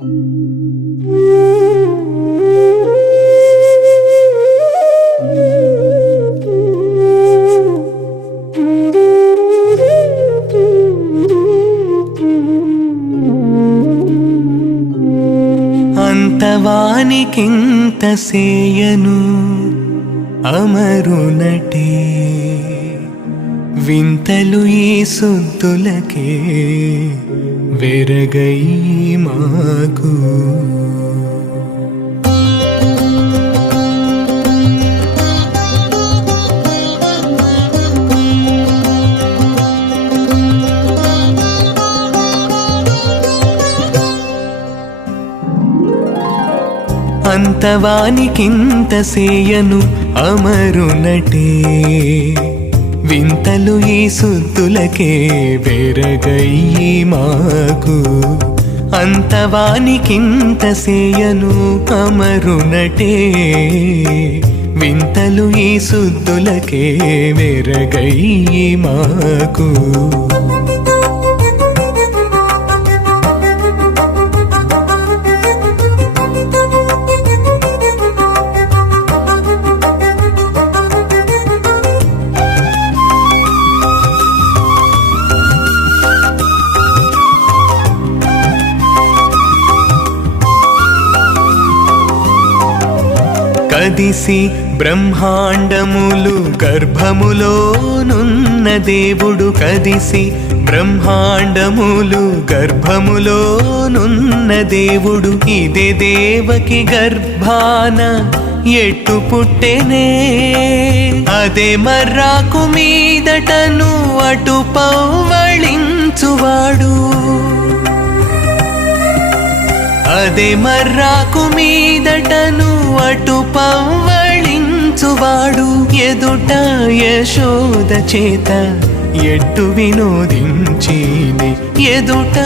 అంతవానికింత సేయను అమరునటే. వింతలు ఈ సుద్దులకే వెరగై మాకు. అంతవానికింత సేయను అమరునటే. వింతలు ఈ సుద్దులకే వెరగయ్యి మాకు. అంతవానికింత సేయను అమరునటే. వింతలు ఈ సుద్దులకే వెరగయ్యి మాకు. కదిసి బ్రహ్మాండములు గర్భములోనున్న దేవుడు కదిసి బ్రహ్మాండములు గర్భములోనున్న దేవుడు ఇదే దేవకి గర్భాన ఎట్టు పుట్టెనే. అదే మర్రాకు మీదటను అటు పౌవళించువాడు. అదే మర్రాకు మీదటను అటు పవ్వళించువాడు ఎదుట యశోద చేత ఎట్టు వినోదించిని. ఎదుట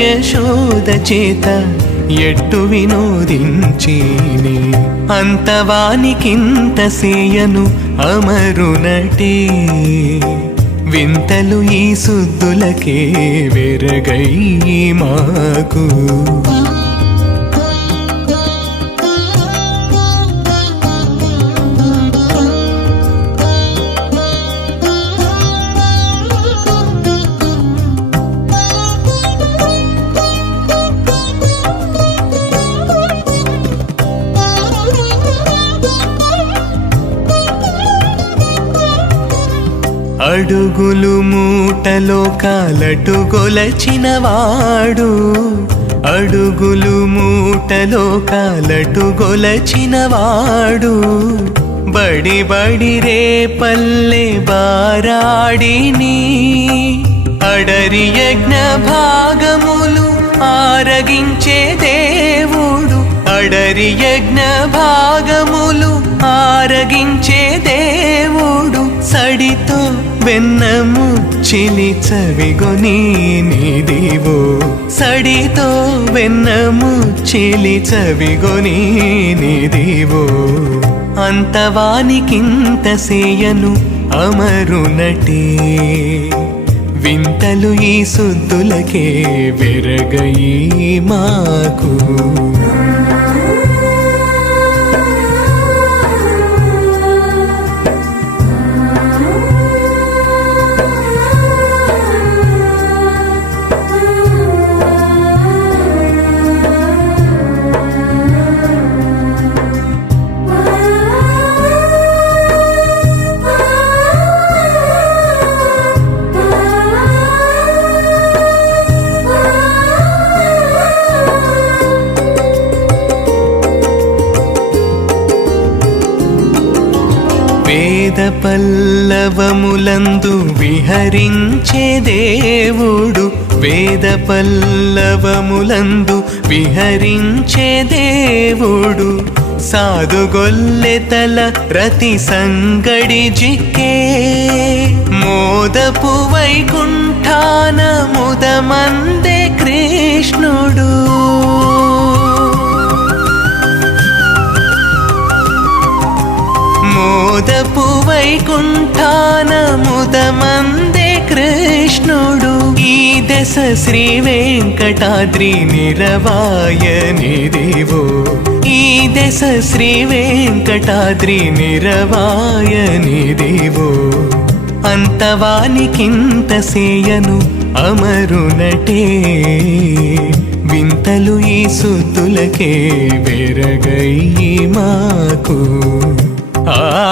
యశోద చేత ఎట్టు వినోదించిని. అంతవానికింత సేయను అమరునటే వింతలు ఈ సుద్దులకే వెరగై మాకు. అడుగులు మూటలో కాలటు గొలచినవాడు అడుగులు మూటలో కాలటు గొలచినవాడు బడి బడి రే పల్లె బారాడిని అడరి యజ్ఞ భాగములు ఆరగించే దేవుడు. అడరి యజ్ఞ భాగములు ఆరగించే దేవుడు. సడితో వెన్నము చిలి చవిగొని నీదివో. సడితో వెన్నము చిలి చవిగొని నీదివో. అంతవానికింత సేయను అమరునటే వింతలు ఈ సుద్దులకే విరగయి మాకు. వేద పల్లవములందు విహరించే దేవుడు. వేద పల్లవములందు విహరించే దేవుడు. సాధుగొల్లెతల రతి సంగడి జిక్కే. మోదపు వైకుంఠాన ముదమందే మోదపు వైకుంఠానముదమందే కృష్ణుడు. ఈ దశ శ్రీ వెంకటాద్రి నిరవాయనిదివో ఈ దశ శ్రీ వెంకటాద్రి నిరవాయనిదివో అంతవానికింత సేయను అమరునటే వింతలు ఈ సుతులకే వెరగయ్యి మాకు. ஆ.